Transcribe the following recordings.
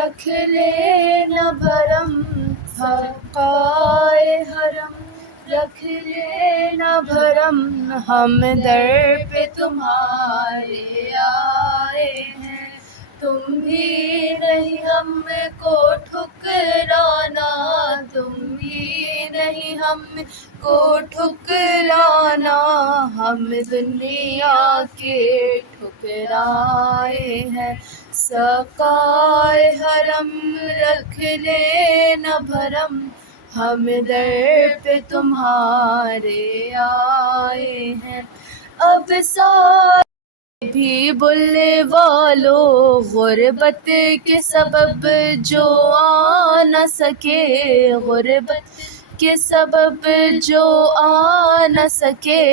رکھ لے نہ بھرم، حقائے حرم رکھ لے نہ بھرم، ہم در پہ تمہارے آئے ہیں، تم بھی نہیں ہم کو ٹھکرانا، تم بھی نہیں ہم کو ٹھکرانا، ہم دنیا کے ٹھکرائے ہیں، سقائے حرم رکھ لے نہ بھرم، ہم در پہ تمہارے آئے ہیں۔ اب سارے بھی بولنے والوں غربت کے سبب جو آ نہ سکے، غربت کے سبب جو آ نہ سکے،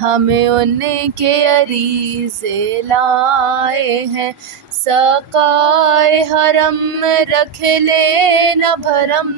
ہمیں ان کے عریضے لائے ہیں، سقائے حرم رکھ لے نہ بھرم،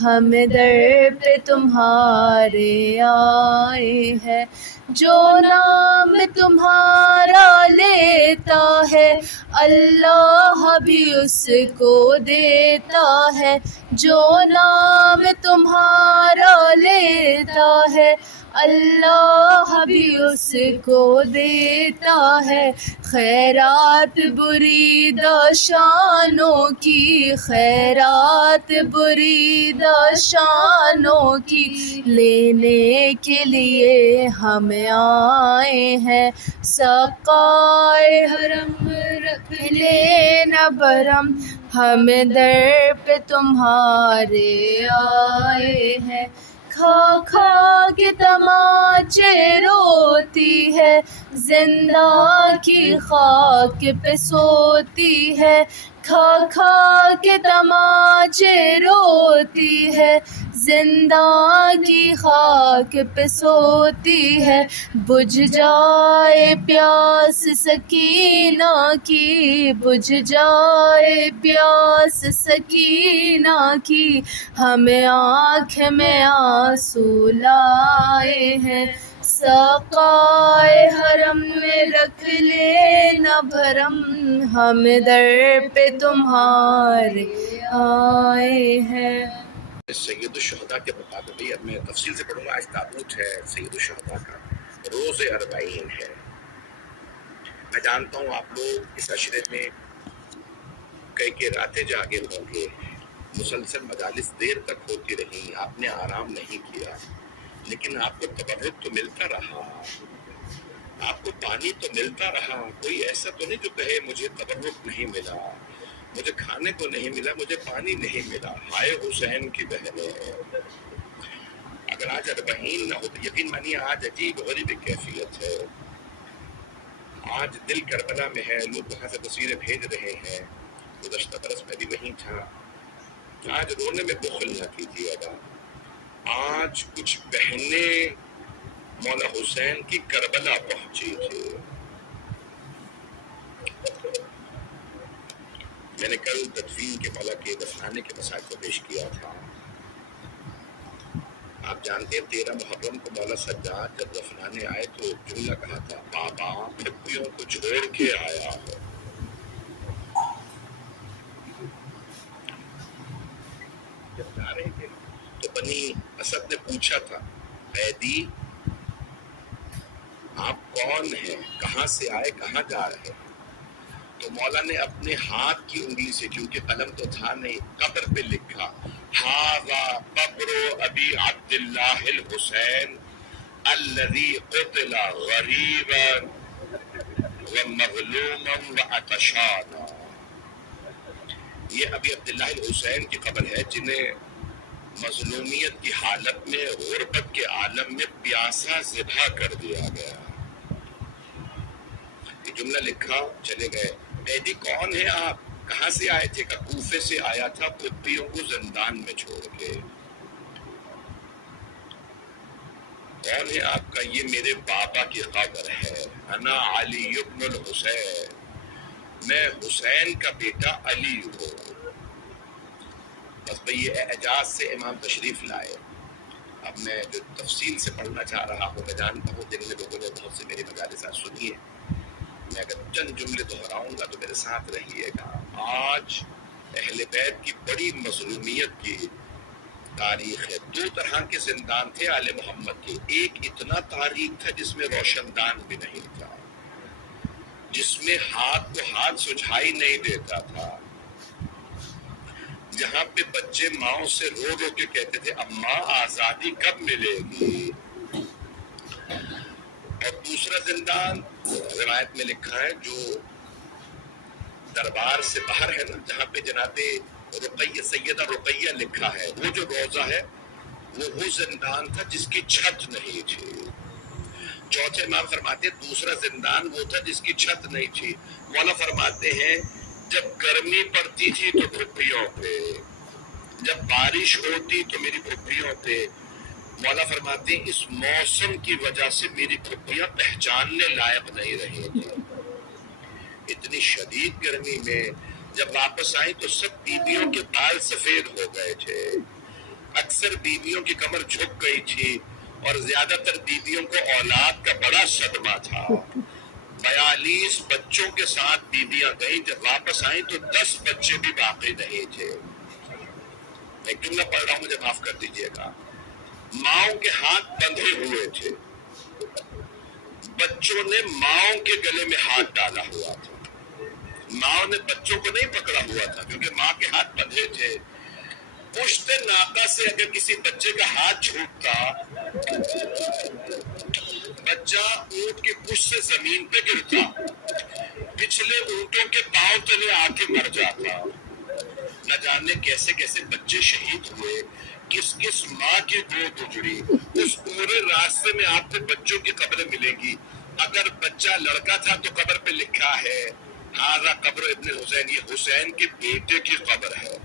ہم در پہ تمہارے آئے ہیں، جو نام تمہارا لیتا ہے اللہ بھی اس کو دیتا ہے، جو نام تمہارا لیتا ہے اللہ بھی اس کو دیتا ہے، خیرات بریدہ شانوں کی، خیرات بریدہ شانوں کی لینے کے لیے ہم آئے ہیں، سقائے حرم رکھ لے نہ بھرم، ہم در پہ تمہارے آئے ہیں، کھا کھا کے تماچے روتی ہے، زندہ کی خاک پہ سوتی ہے، کھا کھا کے تماچے روتی ہے، زندہ کی خاک پہ سوتی ہے، بجھ جائے پیاس سکینہ کی، بجھ جائے پیاس سکینہ کی، ہمیں آنکھ میں آنسو لائے ہیں، سقائے حرم میں رکھ لے نہ بھرم، ہم در پہ تمہارے آئے ہیں۔ سید الشہداء کے مطابق بھی اب میں تفصیل سے پڑھوں گا، آج تابوت ہے سید الشہداء کا، روز 40 ہے۔ میں جانتا ہوں آپ لوگ اس عشرے میں کئی راتیں جاگے ہوں گے، مسلسل مجالس دیر تک ہوتی رہی، آپ نے آرام نہیں کیا، لیکن آپ کو تبرک تو ملتا رہا، آپ کو پانی تو ملتا رہا، کوئی ایسا تو نہیں جو کہے مجھے تبرک نہیں ملا، مجھے کھانے کو نہیں ملا، مجھے پانی نہیں ملا۔ ہائے حسین کی بہنیں، اگر آج 40 نہ ہوتی، یقین مانیے آج عجیب غریب کیفیت ہے، آج دل کربلا میں ہے، لوگ وہاں سے تصویریں بھیج رہے ہیں، گزشتہ برس میں بھی وہیں تھا، آج رونے میں بخل نہ کیجیے گا، آج کچھ بہنیں مولا حسین کی کربلا پہنچی تھی۔ میں نے کل تدفین کے مولا کے دفنانے کے مسائل کو پیش کیا تھا، آپ جانتے ہیں 13 محرم کو مولا سجاد جب دفنانے آئے تو جملہ کہا تھا، بابا پھپھیوں کو چھوڑ کے آیا ہے۔ جب جا رہے تھے تو بنی اسد نے پوچھا تھا، قیدی آپ کون ہیں، کہاں سے آئے، کہاں جا رہے ہیں؟ تو مولا نے اپنے ہاتھ کی انگلی سے، کیونکہ قلم تو تھا نہیں، قبر پہ لکھا، ھذا قبر ابی عبداللہ الحسین الذی قتل غریبا ومظلوما وعطشانا۔ یہ ابی عبداللہ الحسین کی قبر ہے جنہیں مظلومیت کی حالت میں، غربت کے عالم میں پیاسا ذبح کر دیا گیا۔ یہ جملہ لکھا، چلے گئے، قیدی کون ہے آپ، کہاں سے آئے تھے؟ کہ کوفے سے آیا تھا پھپھیوں کو زندان میں چھوڑ کے۔ کون ہے آپ کا؟ یہ میرے بابا کی قبر ہے، انا علی ابن الحسین، میں حسین کا بیٹا علی ہوں۔ بس بھئی یہ اعجاز سے امام تشریف لائے۔ اب میں جو تفصیل سے پڑھنا چاہ رہا ہوں، میں جانتا ہوں دن میں لوگوں نے بہت سے میری مجالس سنی ہے، میں اگر چند جملے دہراؤں گا تو میرے ساتھ رہیے گا۔ آج اہل بیت کی بڑی مظلومیت کی تاریخ ہے. دو طرح کے زندان تھے آل محمد کے. ایک اتنا تاریخ تھا جس میں روشن دان بھی نہیں تھا، جس میں ہاتھ کو ہاتھ سجھائی نہیں دیتا تھا، جہاں پہ بچے ماؤں سے رو رو کے کہتے تھے اماں آزادی کب ملے گی. اور دوسرا زندان روایت میں لکھا ہے جو دربار سے باہر ہے نا، جہاں پہ جناب رقیہ سیدہ رقیہ لکھا ہے، وہ جو روضہ ہے وہ زندان تھا جس کی چھت نہیں تھی. چوتھے امام فرماتے ہیں دوسرا زندان وہ تھا جس کی چھت نہیں تھی. مولا فرماتے ہیں جب گرمی پڑتی تھی تو پھپھیوں پہ، جب بارش ہوتی تو میری پھپھیوں پہ. مولا فرماتے ہیں اس موسم کی وجہ سے میری پھپھیاں پہچاننے لائق نہیں رہی تھی. اتنی شدید گرمی میں جب واپس آئی تو سب بیویوں کے بال سفید ہو گئے تھے، اکثر بیویوں کی کمر جھک گئی تھی، اور زیادہ تر بیویوں کو اولاد کا بڑا صدمہ تھا. 42 بچوں کے ساتھ بیویاں گئیں، جب واپس آئیں تو 10 بچے بھی باقی نہیں تھے. میں جملہ پڑھ رہا ہوں، مجھے معاف کر دیجیے گا. ماؤں کے ہاتھ بندھے ہوئے تھے، بچوں نے ماؤں کے گلے میں ہاتھ ڈالا ہوا تھا. ماؤں نے بچوں کو نہیں پکڑا ہوا تھا کیونکہ ماں کے ہاتھ بندھے تھے. پشت ناکا سے اگر کسی بچے کا ہاتھ چھوٹتا، بچہ اونٹ کی پشت سے زمین پہ گرتا، پچھلے اونٹوں کے پاؤں تلے آ کے مر جاتا. نہ جانے کیسے کیسے بچے شہید ہوئے، کس کس ماں کی گود اجڑی. اس پورے راستے میں آپ کو بچوں کی قبریں ملیں گی. اگر بچہ لڑکا تھا تو قبر پہ لکھا ہے ہذا قبر ابن حسین، یہ حسین کے بیٹے کی قبر ہے.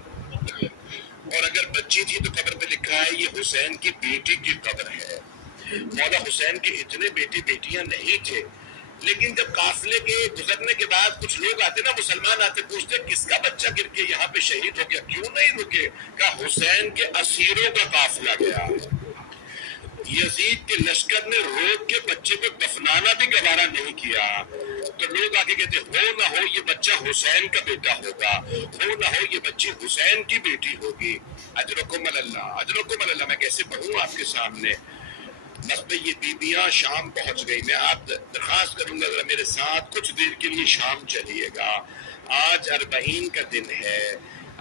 اور اگر بچی تھی تو قبر پہ لکھا ہے یہ حسین کی بیٹی کی قبر ہے. مولا حسین کے اتنے بیٹی بیٹیاں نہیں تھے، لیکن جب قافلے کے گزرنے کے بعد کچھ لوگ آتے نا، مسلمان آتے، پوچھتے کس کا بچہ گر کے یہاں پہ شہید ہو گیا، کیوں نہیں رکے؟ کہا حسین کے اسیروں کا قافلہ گیا. یزید کے لشکر نے روک کے بچے کو دفنانا بھی گوارا نہیں کیا، تو لوگ آگے کہتے ہو نہ ہو یہ بچہ حسین کا بیٹا ہوگا، ہو نہ ہو یہ بچی حسین کی بیٹی ہوگی. اجرکم اللہ، اجرکم اللہ. میں کیسے پڑھوں آپ کے سامنے؟ بس پہ یہ بیبیاں شام پہنچ گئی. میں آپ درخواست کروں گا ذرا میرے ساتھ کچھ دیر کے لیے شام چلیے گا. آج 40 کا دن ہے.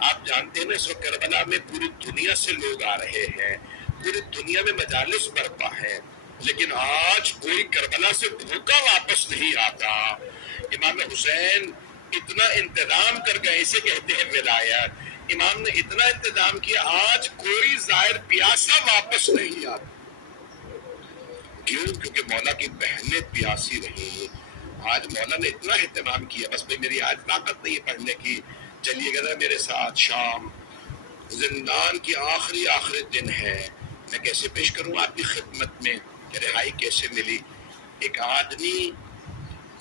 آپ جانتے ہیں نا اس وقت کربلا میں پوری دنیا سے لوگ آ رہے ہیں، پوری دنیا میں مجالس برپا ہے، لیکن آج کوئی کربلا سے بھوکا واپس نہیں آتا. امام حسین اتنا انتظام کر گئے، اسے کہتے ہیں ولایت. امام نے اتنا انتظام کیا، آج کوئی زائر پیاسا واپس نہیں آتا. کیوں؟ کیونکہ مولا کی بہنیں پیاسی رہی. آج مولا نے اتنا اہتمام کیا. بس بھائی میری آج طاقت نہیں ہے پڑھنے کی، چلیے گا میرے ساتھ. شام زندان کی آخری دن ہے. میں کیسے پیش کروں آپ کی خدمت میں کہ رہائی کیسے ملی. ایک آدمی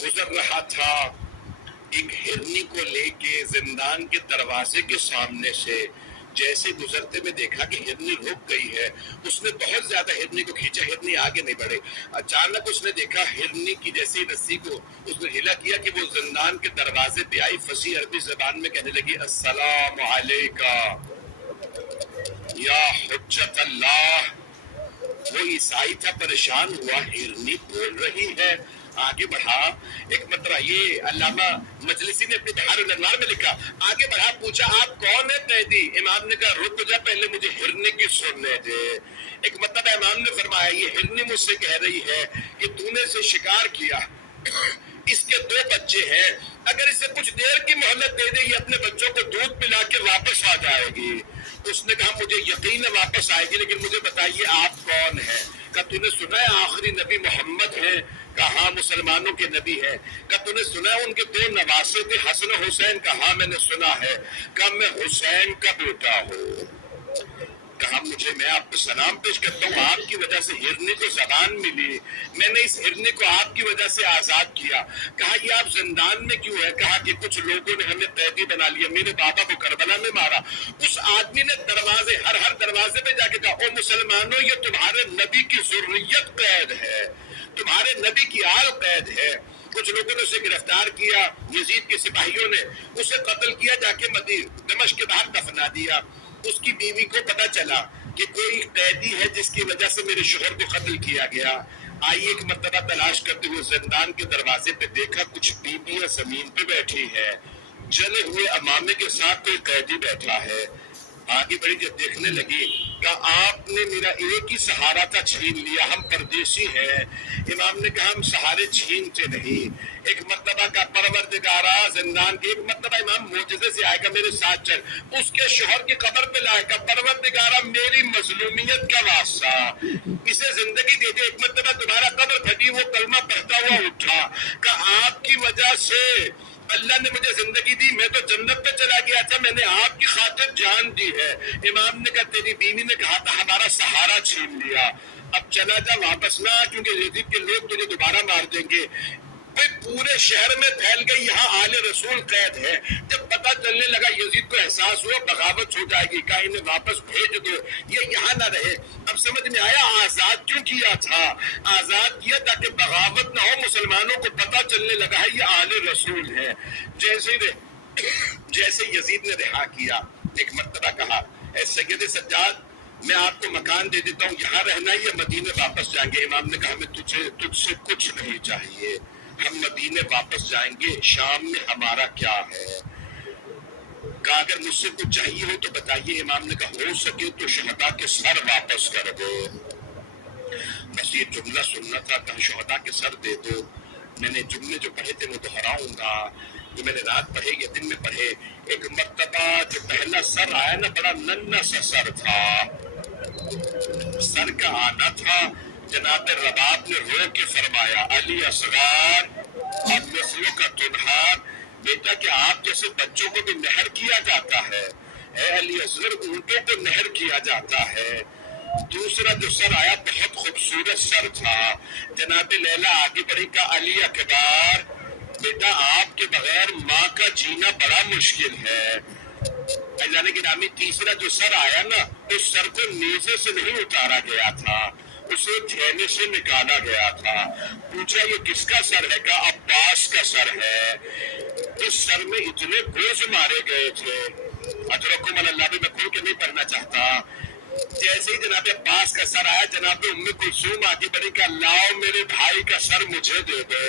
گزر رہا تھا ایک ہرنی کو لے کے زندان کے دروازے کے سامنے سے. جیسے گزرتے میں دیکھا کہ ہرنی رک گئی ہے. اس نے بہت زیادہ ہرنی کو کھینچا، ہرنی آگے نہیں بڑھے. اچانک اس نے دیکھا ہرنی کی جیسی رسی کو اس نے ہلا کیا کہ وہ زندان کے دروازے پہ آئی. فصیح عربی زبان میں کہنے لگی السلام علیکہ یا حجت اللہ. وہ عیسائی تھا، پریشان ہوا، ہرنی بول رہی ہے. آگے بڑھا، ایک مرتبہ یہ علامہ مجلسی نے اپنے بہار الانوار میں لکھا، آگے بڑھا پوچھا آپ کون ہے قیدی؟ امام نے کہا رک جا پہلے مجھے ہرنی کی سننے دے. ایک مرتبہ امام نے فرمایا یہ ہرنی مجھ سے کہہ رہی ہے کہ تو نے اسے شکار کیا، اس کے 2 بچے ہیں، اگر اسے کچھ دیر کی مہلت دے دے یہ اپنے بچوں کو دودھ پلا کے واپس آ جائے گی. اس نے کہا مجھے یقین ہے واپس آئے گی، لیکن مجھے بتائیے آپ کون ہیں؟ کہا تو نے سنا ہے آخری نبی محمد ہیں؟ کہا ہاں مسلمانوں کے نبی ہیں. کہا تو نے سنا ہے ان کے 2 نواسے تھے حسن و حسین؟ کہا ہاں میں نے سنا ہے. کہا میں حسین کا بیٹا ہوں. کہا میں آپ کو سلام پیش کرتا ہوں، آپ کی وجہ سے ہرنی کو زبان ملی، میں نے اس ہرنی کو آپ کی وجہ سے آزاد کیا. کہا یہ آپ زندان میں کیوں ہے؟ کہا کہ کچھ لوگوں نے ہمیں قیدی بنا لیا، میرے بابا کو کربلا میں مارا. اس آدمی نے دروازے ہر دروازے پہ جا کے کہا او مسلمانوں یہ تمہارے نبی کی ذریت قید ہے، تمہارے نبی کی آل قید ہے. کچھ لوگوں نے اسے گرفتار کیا، یزید کے سپاہیوں نے اسے قتل کیا، جا کے دمشق کے باہر دفنا دیا۔ اس کی بیوی کو پتا چلا کہ کوئی قیدی ہے جس کی وجہ سے میرے شوہر کو قتل کیا گیا۔ آئی ایک مرتبہ تلاش کرتے ہوئے زندان کے دروازے پہ دیکھا کچھ بیویاں زمین پہ بیٹھی ہے، جلے ہوئے امامے کے ساتھ کوئی قیدی بیٹھا ہے۔ آگے بڑی جب دیکھنے لگی، کہا آپ نے میرا ایک ہی سہارا تھا چھین لیا، ہم پردیسی ہیں۔ امام نے کہا ہم سہارے چھینتے نہیں۔ ایک مرتبہ کا پروردگارہ زندان کے، ایک مرتبہ امام معجزے سے آئے گا میرے ساتھ چل، اس کے شوہر کی قبر پہ لائے گا، پروردگارہ میری مظلومیت کا واسطہ اسے زندگی دے دے۔ ایک مرتبہ دوبارہ قبر پھٹی، وہ کلمہ پڑھتا ہوا اٹھا، کہ آپ کی وجہ سے اللہ نے مجھے زندگی دی، میں تو جنت پہ چلا گیا تھا، میں نے آپ کی خاطر جان دی ہے۔ امام نے کہا تیری بیوی نے کہا تھا ہمارا سہارا چھین لیا، اب چلا جا واپس نہ، کیونکہ یزید کے لوگ تجھے دوبارہ مار دیں گے۔ پورے شہر میں پھیل گئی یہاں آل رسول قید ہے۔ جب پتہ چلنے لگا یزید کو احساس ہوا بغاوت ہو جائے گی، کہا انہیں واپس بھیج دو، یہ یہاں نہ رہے۔ اب سمجھ میں آیا آزاد کیوں کیا تھا؟ آزاد کیا تاکہ بغاوت نہ ہو، مسلمانوں کو پتہ چلنے لگا ہے یہ آل رسول ہے۔ جیسے یزید نے رہا کیا، ایک مرتبہ کہا اے سید سجاد میں آپ کو مکان دے دیتا ہوں، یہاں رہنا یا مدینے واپس جائیں گے؟ امام نے کہا ہمیں تجھ سے کچھ نہیں چاہیے، ہم مدینے واپس جائیں گے، شام میں ہمارا کیا ہے؟ کہا اگر مجھ سے کچھ چاہیے ہو تو بتائیے۔ امام نے کہا ہو سکے تو شہداء کے سر واپس کر دو۔ بس یہ جملہ سننا تھا، کہا شہداء کے سر دے دو۔ میں نے جملے جو پڑھے تھے وہ دہراؤں گا، جو میں نے رات پڑھے یا دن میں پڑھے۔ ایک مرتبہ جو پہلا سر آیا نا، بڑا ننھا سا سر تھا، سر کا آنا تھا۔ جناب رباب نے رو کے فرمایا علی اصغر اور مثلوں کا تنہار، بیٹا کہ آپ جیسے بچوں کو بھی نہر کیا جاتا ہے، اے علی اصغر اونٹوں کو نہر کیا جاتا ہے۔ دوسرا جو سر آیا بہت خوبصورت سر تھا۔ جناب لیلا آگے بڑھی کا علی اکبر، بیٹا آپ کے بغیر ماں کا جینا بڑا مشکل ہے۔ جانے گرامی تیسرا جو سر آیا نا، اس سر کو نیزے سے نہیں اتارا گیا تھا، اسے تھیلے سے نکالا گیا تھا۔ پوچھا یہ کس کا سر ہے؟ کہا عباس کا سر ہے۔ اس سر میں اتنے گوز مارے گئے تھے، ادرکم اللہ بھی میں کھول کے نہیں پڑھنا چاہتا۔ جیسے ہی جناب عباس کا سر آیا، جناب ام کلثوم آگے بڑھی کہ لاؤ میرے بھائی کا سر مجھے دے دو۔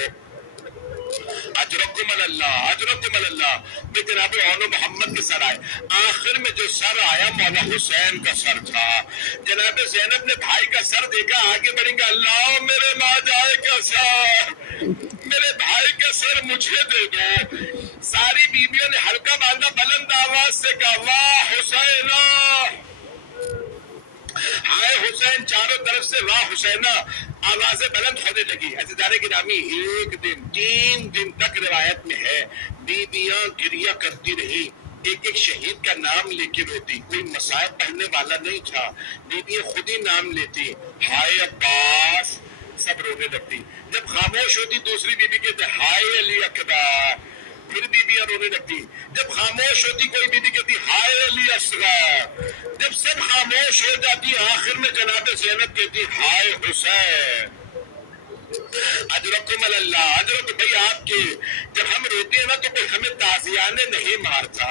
اجرکم اللہ، اجرکم اللہ۔ میں جناب اولو محمد کے سر آئے، آخر میں جو سر آیا مولا حسین کا سر تھا۔ جناب زینب نے بھائی کا سر دیکھا، آگے بڑھیں گے اللہ میرے ماں جائے کا سر، میرے بھائی کا سر مجھے دے دو۔ ساری بیویوں نے ہلکا باندھا، بلند آواز سے کہا واہ حسین، ہائے حسین، چاروں طرف سے واہ حسینہ آوازیں بلند ہونے لگی۔ عزیزان گرامی ایک دن 3 دن تک روایت میں ہے بیویاں گریہ کرتی رہی، ایک ایک شہید کا نام لے کے روتی، کوئی مصائب پڑھنے والا نہیں تھا، بیویاں خود ہی نام لیتی، ہائے عباس، سب رونے لگتی۔ جب خاموش ہوتی دوسری بیوی کہتے ہائے علی اکبر، پھر بیویاں رونے لگتی۔ جب خاموش ہوتی کوئی بیوی کہتی ہائے علی اصغر۔ جب سب خاموش ہو جاتی آخر میں جناب زینب کہتی ہائے حسین۔ اجرکم اللہ، اجرکم بھائی آپ کے جب ہم روتے ہیں نا تو کوئی ہمیں تازیانے نہیں مارتا،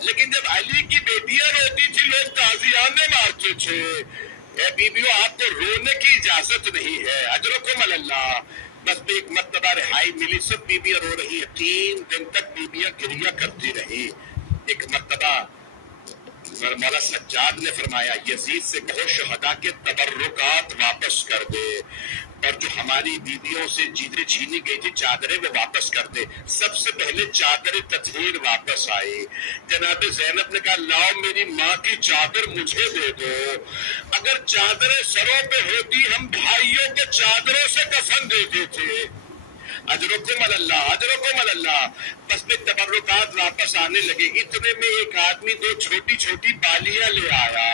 لیکن جب علی کی بیٹیاں روتی تھی لوگ تازیانے مارتے تھے۔ اے بیویوں آپ کو رونے کی اجازت نہیں ہے، اجرکم اللہ۔ بس میں ایک مرتبہ رہائی ملی، سب بیویاں رو رہی ہیں، 3 دن تک بیویاں گریہ کرتی رہی۔ ایک مرتبہ مولا سجاد نے فرمایا یزید سے کہو شہداء کے تبرکات واپس کر دے، اور جو ہماری بیویوں سے چیزیں چھینی گئی تھی چادریں وہ واپس کر دے۔ سب سے پہلے چادر تطہیر واپس آئی۔ جناب زینب نے کہا لاؤ میری ماں کی چادر مجھے دے دو۔ اگر چادریں سروں پہ ہوتی ہم بھائیوں کے چادروں سے کفن دیتے تھے۔ اجرکم اللہ، اجرکم اللہ۔ بس میں تبرکات واپس آنے لگے، اتنے میں ایک آدمی 2 چھوٹی چھوٹی بالیاں لے آیا۔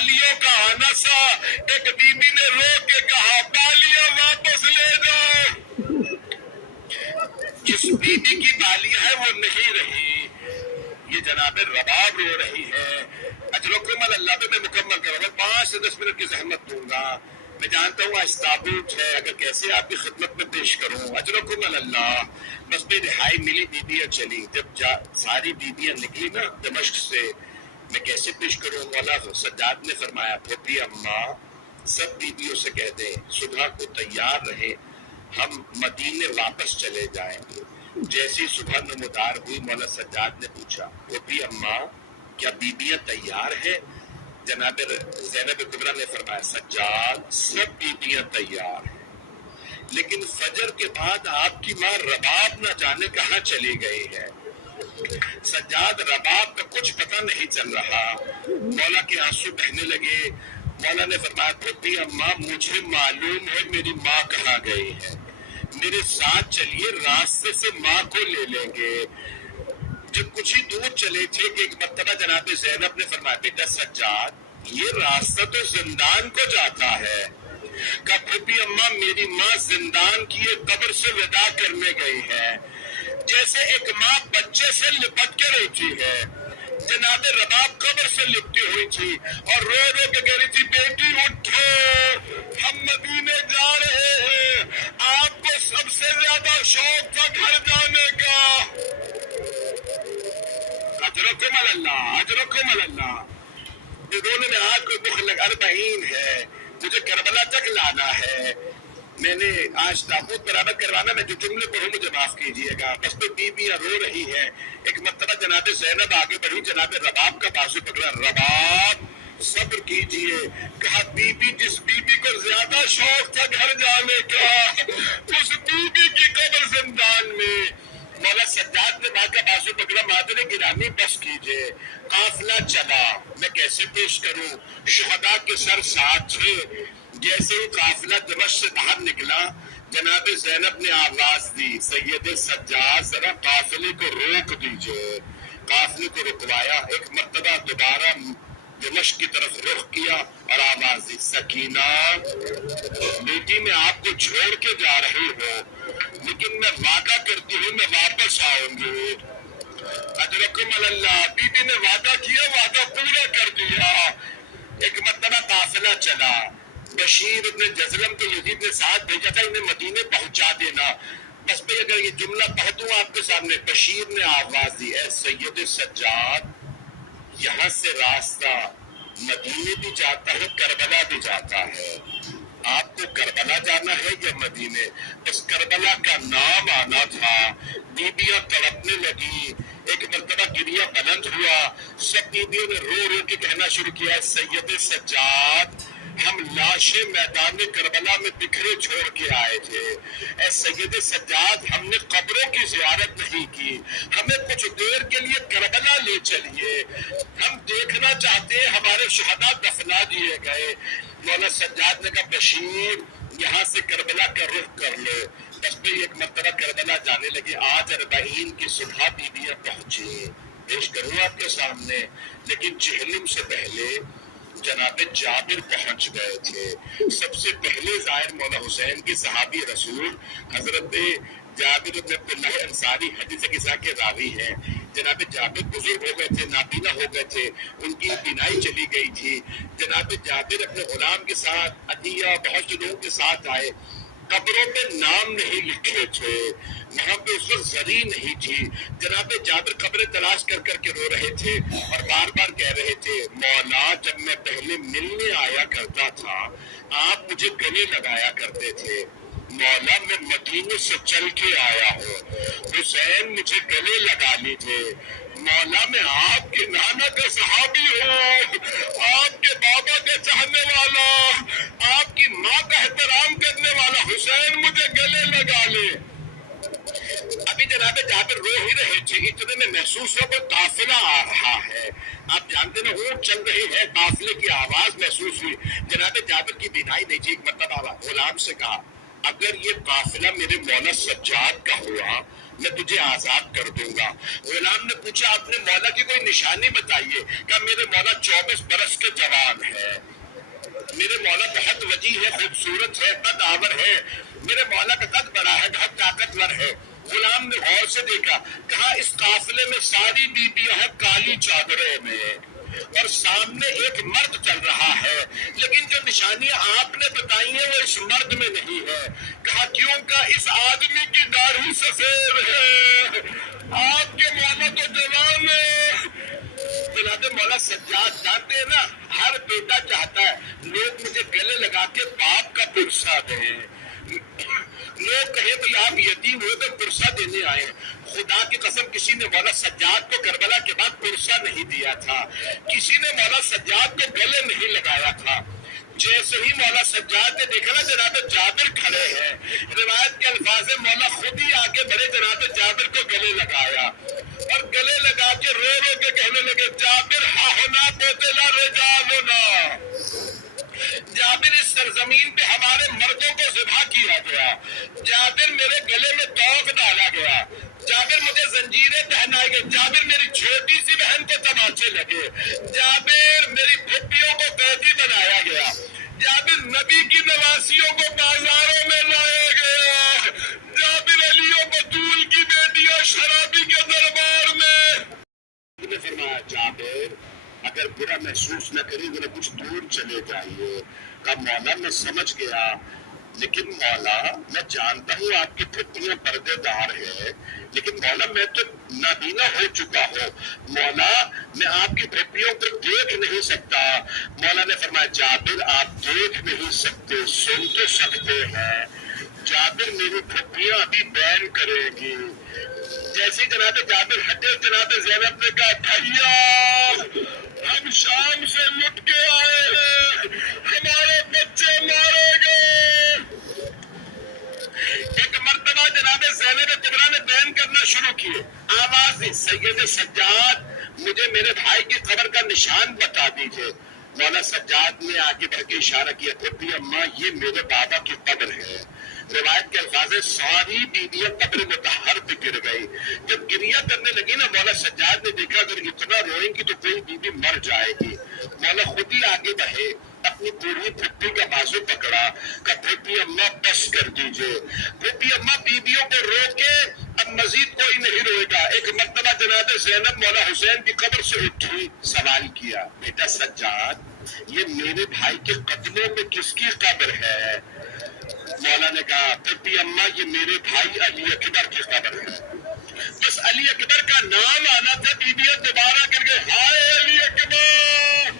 بالیوں کا آنا سا، ایک بی بی نے رو کے کہا بالیاں واپس لے جاؤ۔ جس بی بی کی بالیاں ہے وہ نہیں رہی، یہ جناب رباب رو رہی ہے۔ اجرکم اللہ پہ میں مکمل کروں گا، 5 سے 10 منٹ کی زحمت دوں گا۔ میں جانتا ہوں آج تابوت ہے، اگر کیسے آپ کی خدمت میں پیش کروں۔ اجرکم اللہ، بس میں رہائی ملی، بیبیاں چلی، جب ساری بیبیاں نکلی نا دمشق سے، میں کیسے پیش کروں؟ مولا سجاد نے فرمایا پھوپھی اماں سب بیبیوں سے کہہ دیں صبح کو تیار رہے، ہم مدینے واپس چلے جائیں گے۔ جیسی صبح نمودار ہوئی، مولا سجاد نے پوچھا پھوپھی اماں کیا بیبیاں تیار ہیں؟ جناب زینب کبریٰ نے فرمایا سجاد سب بیبیاں تیار ہیں، لیکن فجر کے بعد آپ کی ماں رباب نہ جانے کہاں چلی گئی ہے۔ سجاد رباب کا کچھ پتہ نہیں چل رہا۔ مولا کے آنسو بہنے لگے۔ مولا نے فرمایا پھوپھی اماں مجھے معلوم ہے میری ماں کہاں گئی ہے، میرے ساتھ چلیے، راستے سے ماں کو لے لیں گے۔ جب کچھ ہی دور چلے تھے کہ ایک مرتبہ جناب زینب نے فرمایا بیٹا سجاد یہ راستہ تو زندان کو جاتا ہے۔ کہا پھوپھی اماں میری ماں زندان کی ایک قبر سے وداع کرنے گئی ہے، جیسے ایک ماں بچے سے لپٹ کے روتی ہے۔ جناب رباب قبر سے لپٹی ہوئی تھی اور رو رو کے کہہ رہی تھی بیٹی اٹھو ہم مدینے جا رہے ہیں، آپ کو سب سے زیادہ شوق تھا گھر جانے کا۔ اجرکم اللہ، اجرکم اللہ۔ رونے میں آج کوئی دکھ لگ 40 ہے، مجھے کربلا تک لانا ہے، میں نے آج تابوت برابر کروانا، میں جو جملے پڑھوں مجھے معاف کیجیے گا۔ بس تو بیویاں رو رہی ہیں۔ ایک مرتبہ جناب زینب آگے بڑھی، جناب رباب کا بازو پکڑا، رباب صبر کیجیے۔ کہا بی بی جس بی بی کو زیادہ شوق تھا گھر جانے کا، اس بی بی کی قبر زندان میں۔ مولا سجاد نے ماں کا بازو پکڑا، مادر گرامی بس کیجیے، قافلہ چلا، میں کیسے پیش کروں؟ شہداء کے سر ساتھ تھے۔ جیسے ہی قافلہ دمشق سے باہر نکلا، جناب زینب نے آواز دی سید سجاد ذرا قافلے کو روک دیجیے۔ قافلے کو رکوایا، ایک مرتبہ دوبارہ دمشق کی طرف رخ کیا اور آواز دی سکینہ بیٹی میں آپ کو چھوڑ کے جا رہی ہوں، لیکن میں وعدہ کرتی ہوں میں واپس آؤں گی۔ اجرکم اللہ، بی بی نے وعدہ کیا، وعدہ پورا کر دیا۔ ایک مرتبہ قافلہ چلا، بشیر ابن جزلم کو یزید نے ساتھ بھیجا تھا انہیں مدینے پہنچا دینا۔ بس میں اگر یہ جملہ پڑھ دوں آپ کے سامنے، بشیر نے آواز دی اے سید سجاد یہاں سے راستہ مدینے بھی جاتا ہے کربلا بھی جاتا ہے، آپ کو کربلا جانا ہے یا مدینے؟ بس کربلا کا نام آنا تھا۔ بیبیاں تڑپنے لگی، ایک مرتبہ گریا بلند ہوا، سب بیبیوں نے رو رو کے کہنا شروع کیا سید سجاد ہم لاشیں میدان کربلا میں بکھرے چھوڑ کے آئے تھے، اے سید سجاد ہم نے قبروں کی زیارت نہیں کی، ہمیں کچھ دیر کے لیے کربلا لے چلیے، ہم دیکھنا چاہتے ہیں ہمارے شہداء دفنا دیے گئے۔ مولا سجاد نے کہا بشیر یہاں سے کربلا کا رخ کر لو۔ بس میں ایک مرتبہ کربلا جانے لگے۔ آج 40 کی صبح بیبیاں پہنچی، پیش کروں آپ کے سامنے، لیکن چہلم سے پہلے جناب جابر پہنچ گئے تھے۔ سب سے پہلے ظاہر مولا حسین کی صحابی رسول حضرت جابر بن عبداللہ انصاری حدیث قصہ کے راوی ہیں۔ جناب جابر بزرگ ہو گئے تھے، نابینا ہو گئے تھے، ان کی بینائی چلی گئی تھی۔ جناب جابر اپنے غلام کے ساتھ عطیہ بہت سے لوگوں کے ساتھ آئے، قبروں پہ نام نہیں لکھے تھے، وہاں پہ اس وقت زری نہیں تھی۔ جناب جابر قبر تلاش کر کر کے رو رہے تھے اور بار بار کہہ رہے تھے مولا جب میں پہلے ملنے آیا کرتا تھا آپ مجھے گلے لگایا کرتے تھے، مولا میں مدینے سے چل کے آیا ہوں، حسین مجھے گلے لگا لیجیے، مولا میں آپ کے نانا کا صحابی ہوں، آپ کے بابا کا چاہنے والا، آپ کی ماں کا احترام کرنے والا، حسین مجھے گلے لگا لے۔ ابھی جناب جابر رو ہی رہے تھے، اتنے میں محسوس ہو کوئی قافلہ آ رہا ہے۔ آپ جانتے نا اونٹ چل رہے ہیں، قافلے کی آواز محسوس ہوئی۔ جناب جابر کی بینائی نہیں تھی، ایک مرتبہ غلام سے کہا اگر یہ قافلہ میرے مولا سجاد کا ہوا میں تجھے آزاد کر دوں گا۔ غلام نے پوچھا آپ نے مولا کی کوئی نشانی بتائیے، کہا میرے مولا 24 برس کے جوان ہے، میرے مولا بہت وجیح ہے، خوبصورت ہے، قد آور ہے، میرے مولا کا قد بڑا ہے، بہت طاقتور ہے۔ غلام نے غور سے دیکھا، کہا اس قافلے میں ساری بیبیاں ہیں کالی چادروں میں اور سامنے ایک مرد چل رہا ہے، لیکن جو نشانیاں آپ نے بتائی ہیں وہ اس مرد میں نہیں ہے۔ کہا کیوں؟ کا اس آدمی کی داڑھی سفید ہے، آپ کے مولا تو جوان ہے۔ جناب مولا سجاد جانتے ہیں نا، ہر بیٹا چاہتا ہے لوگ مجھے گلے لگا کے باپ کا پرسہ دیں، لوگ کہیں بھئی آپ یتیم ہو تو پرسہ دینے آئے ہیں۔ خدا کی قسم کسی نے مولا سجاد کو کربلا کے بعد پرسہ نہیں دیا تھا، کسی نے مولا سجاد کو گلے نہیں لگایا تھا۔ جیسے ہی مولا سجاد نے دیکھا نا جناب جابر کھڑے ہیں، روایت کے الفاظ مولا خود ہی آگے بڑھے، جناب جابر کو گلے لگایا اور گلے لگا کے رو رو کے کہنے لگے جابر ہا ہونا قتل رجالنا، جابر اس سرزمین پہ ہمارے مردوں کو ذبح کیا گیا، جابر میرے گلے میں توق ڈالا گیا، جابر مجھے زنجیریں پہنائی گئی، جابر میری چھوٹی سی بہن کو تماچے لگے، جابر میری پھپھیوں کو قیدی بنایا گیا، جابر نبی کی نواسیوں کو بازاروں میں لایا گیا، جابر علیوں کو دول کی بیٹیاں شرابی کے دربار میں۔ نے فرمایا جابر اگر برا محسوس نہ کریں ذرا کچھ دور چلے جائیے۔ کہا مولا میں سمجھ گیا، لیکن مولا میں جانتا ہوں آپ کی پھپھیاں پردے دار ہے، لیکن مولا میں تو نابینا ہو چکا ہوں، مولا میں آپ کی پھپھیوں کو دیکھ نہیں سکتا۔ مولا نے فرمایا جابر آپ دیکھ نہیں سکتے، سن تو سکتے ہیں، جابر میری پھپھیاں ابھی بین کرے گی۔ جیسے جناب جابر ہٹے جناب زینب نے کہا بھیا ہم شام سے لٹ کے آئے ہیں، ہمارے بچے مارے گئے۔ ایک مرتبہ جناب زینب کبریٰ نے بیان کرنا شروع کیے، آواز دی سید سجاد مجھے میرے بھائی کی قبر کا نشان بتا دیجئے۔ مولا سجاد نے آگے بڑھ کے اشارہ کیا پھپھی اماں یہ میرے بابا کی قبر ہے۔ روایت کے الفاظ ساری بیویاں قبر مطہر پہ گر گئی، جب گریہ کرنے لگی نا مولا سجاد نے دیکھا اگر اتنا روئیں گی تو کوئی بیوی مر جائے گی۔ مولا خود ہی آگے بڑھے، اپنی بوڑھی پھپھی کا بازو پکڑا کہ پھپھی اماں بس کر دیجئے، پھپھی اماں بیویوں کو روکے اب مزید کوئی نہیں روئے گا۔ ایک مرتبہ جناب زینب مولا حسین کی قبر سے اٹھی، سوال کیا بیٹا سجاد یہ میرے بھائی کے قدموں میں کس کی قبر ہے؟ مولا نے کہا پھپھی اماں یہ میرے بھائی علی اکبر کی قبر ہے۔ بس علی اکبر کا نام آنا تھا، بیویاں دوبارہ گر گئے ہائے علی اکبر،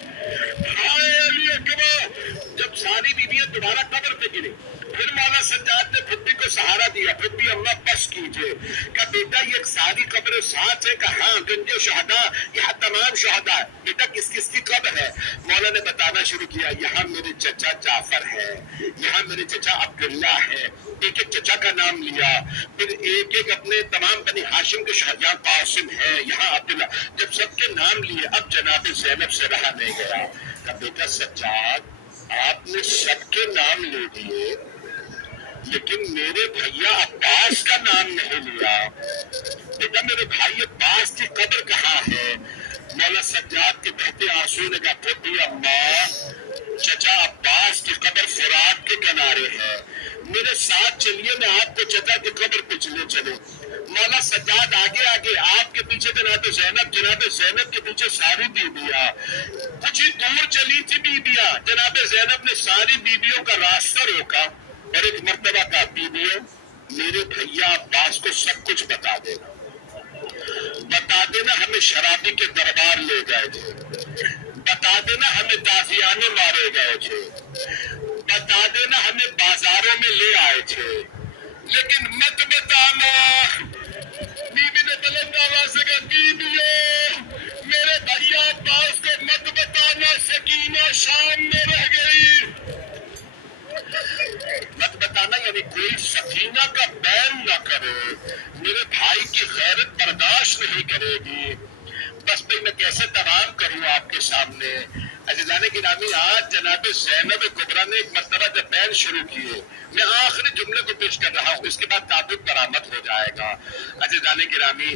ہائے علی اکبر۔ جب ساری بیویاں دوبارہ قبر پہ گری پھر مولا سجاد نے پھپھی کو سہارا دیا، پھپھی اماں بس کیجئے۔ کہا بیٹا یہ ساری قبر ساتھ ہے؟ کہا ہاں گنج شہداء یہاں تمام شہداء ہے۔ بیٹا کس کس کی قبر ہے؟ مولا نے بتانا شروع کیا یہاں میرے چچا جعفر ہے، یہاں میرے چچا عبداللہ ہے، ایک ایک چچا کا نام لیا، پھر ایک ایک اپنے تمام بنی ہاشم کے یہاں قاسم ہے، یہاں عبداللہ، جب سب کے نام لیے اب جناب زینب سے رہا نہیں گیا۔ کہا بیٹا سجاد آپ نے سب کے نام لے دیے لیکن میرے بھیا عباس کا نام نہیں لیا، بیٹا میرے بھائی عباس کی قبر کہاں ہے؟ مولا سجاد کے بہتے آنسو نے کہا پھپھی اماں چچا عباس کی قبر فرات کے کنارے ہے، میرے ساتھ چلیے میں آپ کو چچا کی قبر پہ چلے چلے۔ مولا سجاد آگے آگے، آپ کے پیچھے جناب زینب، جناب زینب کے پیچھے ساری بیویاں، کچھ ہی دور چلی تھی بیویاں، جناب زینب نے ساری بیویوں کا راستہ روکا اور ایک مرتبہ کا بیویوں میرے بھیا عباس کو سب کچھ بتا دینا، بتا دینا ہمیں شرابی کے دربار لے گئے تھے، بتا دینا ہمیں تازیانے مارے گئے تھے، بتا دینا ہمیں بازاروں میں لے آئے تھے، لیکن مت بتانا۔ بیوی نے بلند آواز سے کہا بیویوں میرے بھیا عباس کو مت بتانا، سکینہ شام میں رہ گئی۔ مت بتانا یعنی کوئی سکینہ کا بیان نہ کرے، میرے بھائی کی غیرت برداشت نہیں کرے گی۔ بس بھئی میں کیسے تمام کروں آپ کے سامنے؟ عزیزان گرامی آج جناب زینب کبریٰ نے ایک مرتبہ جب بیان شروع کیے. میں آخری جملے کو پیش کر رہا ہوں، اس کے بعد تابوت برآمد ہو جائے گا. عزیزان گرامی،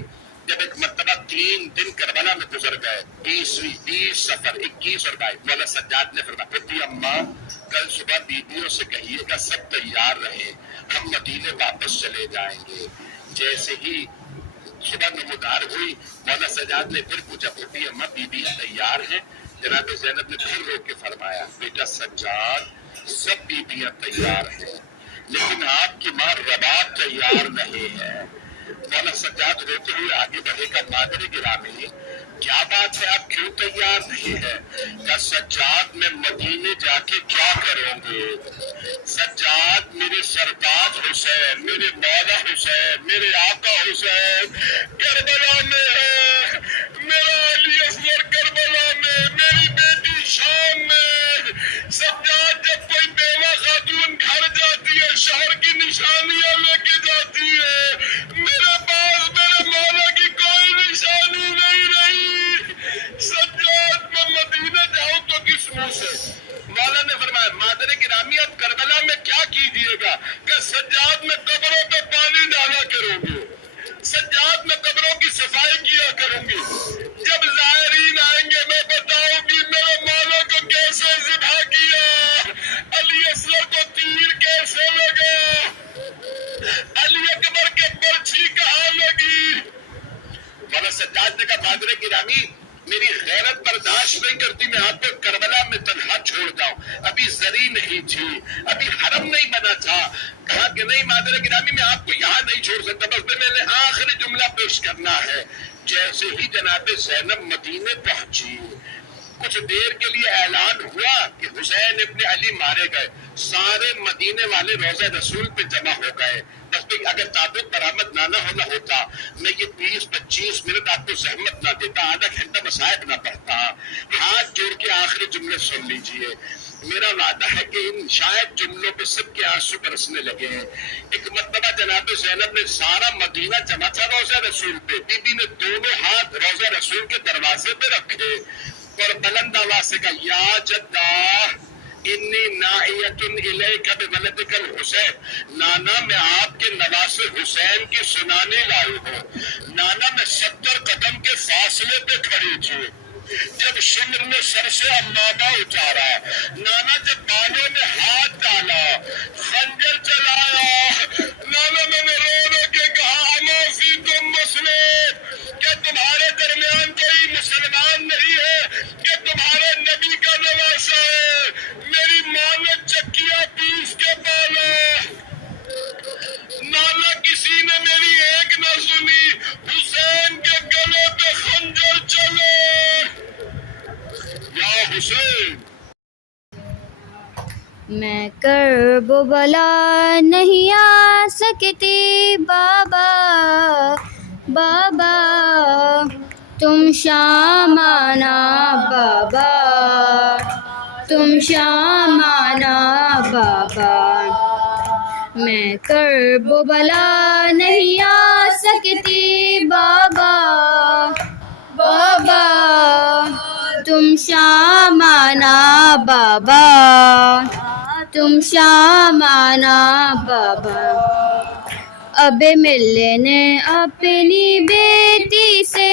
جب ایک مرتبہ 3 دن کربلا میں گزر گئے، 20 سفر 21 اور 22، مولا سجاد نے فرمایا پھٹی اماں کل صبح بیویوں سے کہیے گا سب تیار رہیں، ہم مدینے واپس چلے جائیں گے. جیسے ہی صبح نمودار ہوئی، مولا سجاد نے پھر پوچھا پھٹی اماں بیویاں تیار ہیں؟ جناب زینب نے پھر رو کے فرمایا بیٹا سجاد سب بیویاں تیار ہیں لیکن آپ کی ماں رباب تیار نہیں ہے. مولا سجاد روتے ہوئے آگے بڑھے گا مادر گرامی کیا بات ہے آپ کیوں تیار نہیں ہے؟ کہ سجاد میں مدینے جا کے کیا کروں گے؟ سجاد میرے سرتاج حسین، میرے مولا حسین، میرے آقا حسین کربلا میں ہے، میرا علی اصغر کربلا میں، میری بیٹی شام میں. سجاد جب کوئی بیوہ خاتون گھر جاتی ہے شوہر کی نشانیاں لے کے جاتی ہے، میرے پاس میرے مولا کی کوئی نشانی نہیں رہی. سجاد میں مدینہ جاؤں تو کس منہ سے؟ مولا نے فرمایا مادر گرامی اب کربلا میں کیا کیجیے گا؟ کہ سجاد میں قبروں پہ پانی ڈالا کروں گی، سجاد میں قبروں کی صفائی کیا کروں گی. جب زائرین آئیں گے میں بتاؤں گی میرے مولا کو کیسے ذبح کیا، علی اصغر کو تیر کیسے لگا، علی اکبر کے برچھی کہاں لگی. مولا سجاد نے کہا مادر گرامی میری غیرت برداشت نہیں کرتی میں آپ کو کربلا میں تنہا چھوڑ جاؤں. ابھی زری نہیں تھی، ابھی حرم نہیں بنا تھا. کہا کہ نہیں مادر گرامی میں آپ کو یہاں نہیں چھوڑ سکتا، بس میں نے آخری جملہ پیش کرنا ہے. جیسے ہی جناب زینب مدینے پہنچی کچھ دیر کے لیے اعلان ہوا کہ حسین ابن علی مارے گئے. سارے مدینے والے روضہ رسول پہ جمع ہو گئے. بس اگر تابوت برآمد نہ ہونا ہوتا میں یہ 20-25 منٹ آپ کو زحمت نہ دیتا، آدھا گھنٹہ مصائب نہ پڑھتا. ہاتھ جوڑ کے آخری جملے سن لیجئے. میرا وعدہ ہے کہ ان شاید جملوں پہ سب کے آنسو برسنے لگے ہیں. ایک مرتبہ جناب زینب نے سارا مدینہ جمع تھا روضہ رسول پہ، بی بی نے دونوں ہاتھ روضہ رسول کے دروازے پہ رکھے اور بلند آواز سے کہا یا جدہ انی نائیت الیک بولدک الحسین، نانا میں آپ کے نواسے حسین کی سنانے لائی ہوں. نانا میں 70 قدم کے فاصلے پہ کھڑی تھی جب شمر نے سر سے امامہ اتارا، نانا جب بالوں میں ہاتھ ڈالا خنجر چلایا، نانا میں نے رو رو کے کہا اما فیکم مسلم، کہ تمہارے درمیان کوئی مسلمان نہیں ہے کہ تمہارے نبی کا نواسا ہے. میری ماں نے چکیاں پیس کے پالا، نانا کسی نے میری ایک نہ سنی، حسین کے گلے پہ خنجر چلے. یا حسین میں کرب و بلا نہیں آ سکتی بابا، بابا تم شام آنا، بابا تم شام آنا، بابا میں کرب و بلا نہیں آ سکتی بابا، بابا تم شام آنا، بابا تم شام آنا، بابا. اب ملنے اپنی بیٹی سے،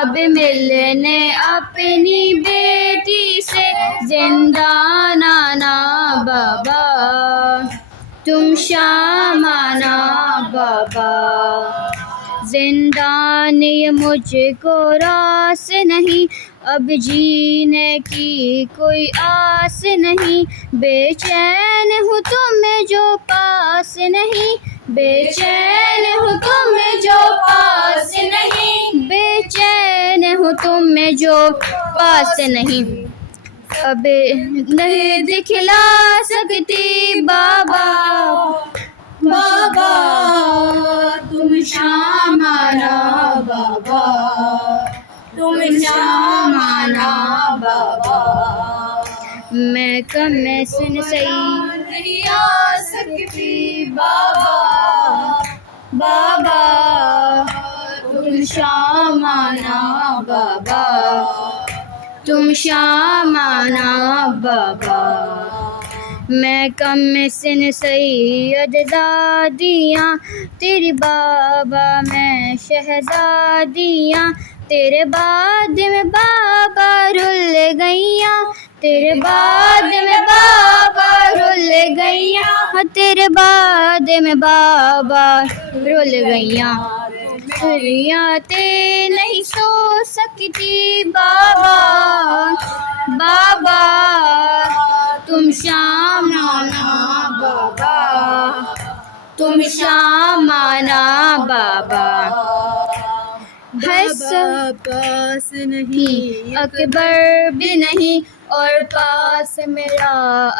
اب ملنے اپنی بیٹی سے زندان آنا، بابا تم شام آنا، بابا. زندان یہ مجھ کو راس نہیں، اب جینے کی کوئی آس نہیں، بے چین ہوں تمہیں جو پاس نہیں، بے چین ہوں تمہیں جو پاس نہیں، بے چین ہوں تمہیں جو پاس نہیں. اب نہیں دکھلا سکتی بابا، بابا تم شام آنا، بابا تم شام آنا، بابا. میں کم سن سہی نہیں آ سکتی بابا، بابا تم شام آنا، بابا تم شامانہ بابا. میں کم سن سید زادیاں تیری بابا میں شہزادیاں. تیرے بعد میں بابا رل گئیاں. تیرے بعد میں بابا رل گئیاں. تیرے بعد میں بابا رل گئیاں. تے نہیں سو سکتی بابا. بابا تم شامانہ بابا. تم شامانہ بابا. بابا پاس نہیں اکبر بھی نہیں اور پاس میرا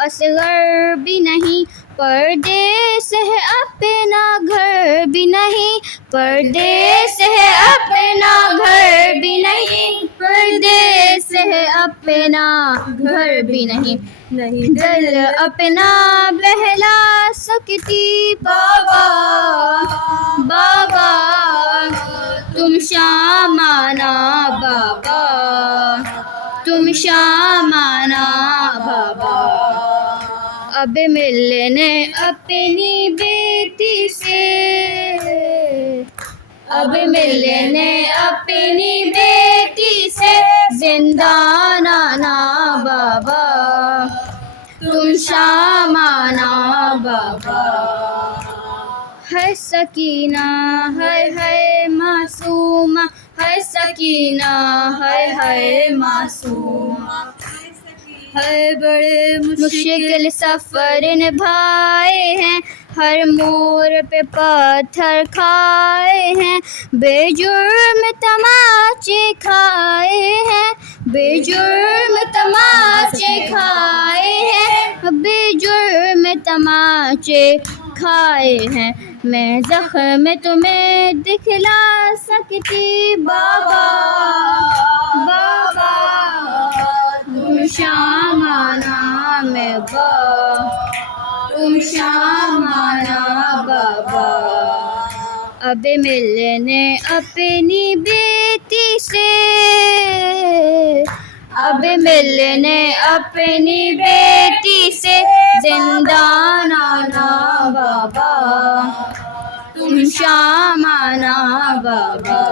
اصغر بھی نہیں. پردیس ہے اپنا گھر بھی نہیں. پردیس ہے اپنا گھر بھی نہیں. پردیس ہے اپنا گھر بھی نہیں. نہیں دل اپنا بہلا سکتی بابا. بابا تم شامانہ بابا. تم شامانہ بابا. اب ملنے اپنی بیٹی سے. اب ملنے اپنی بیٹی سے زندان آنا بابا. تم شامانہ بابا. ہے سکینہ ہے معصومہ. ہے سکینہ ہے معصومہ. ہے بڑے مشکل سفر نبھائے ہیں. ہر موڑ پہ پتھر کھائے ہیں. بے جرم تماچے کھائے ہیں. بے جرم تماچے کھائے ہیں. بے جرم تماچے کھائے ہیں. میں زخم تمہیں دکھلا سکتی بابا. بابا تم شامانہ میں با. تم شامانہ بابا. اب ملنے اپنی بیٹی سے. اب ملنے اپنی بیٹی سے زندان آنا بابا. تم شامانہ بابا.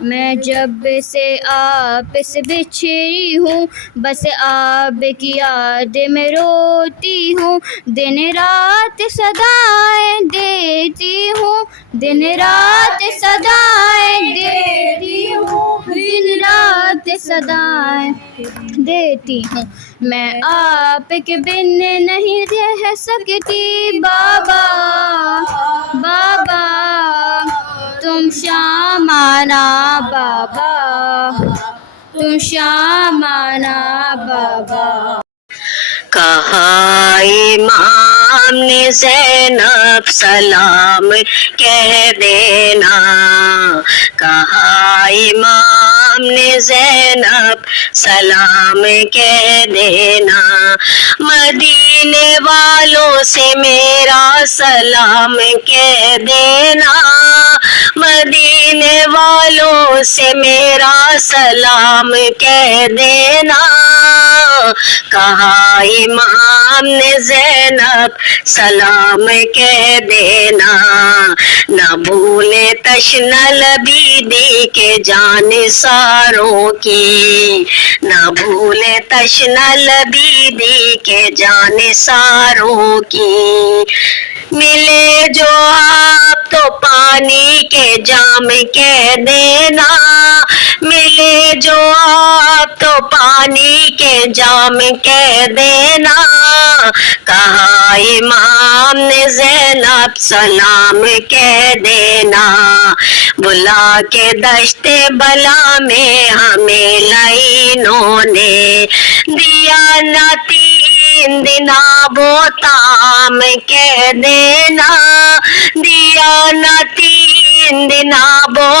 میں جب سے آپ سے بچھڑی ہوں بس آپ کی یاد میں روتی ہوں. دن رات صدائیں دیتی ہوں. دن رات صدائیں دیتی ہوں. دن رات صدائیں دیتی ہوں. میں آپ کے بن نہیں رہ سکتی بابا. بابا تم شامانہ بابا. تم شامانہ بابا. کہا امام نے زینب سلام کہہ دینا. کہا امام نے زینب سلام کہہ دینا. مدینے والوں سے میرا سلام کہہ دینا. مدینے والوں سے میرا سلام کہہ دینا. کہا امام نے زینب سلام کہہ دینا. نہ بھولے تشنہ لبیدی کے جانثاروں کی. نہ بھولے تشنہ لبیدی کے جانثاروں کی. ملے جو آپ تو پانی کے جام کہہ دینا. ملے جو آپ تو پانی کے جام کہہ دینا. کہا امام نے زینب سلام کہہ دینا. بلا کے دشت بلا میں ہمیں لعینوں نے دیا نہ تین دن آب و تام کہہ دینا. دیا نہ تین دن آب و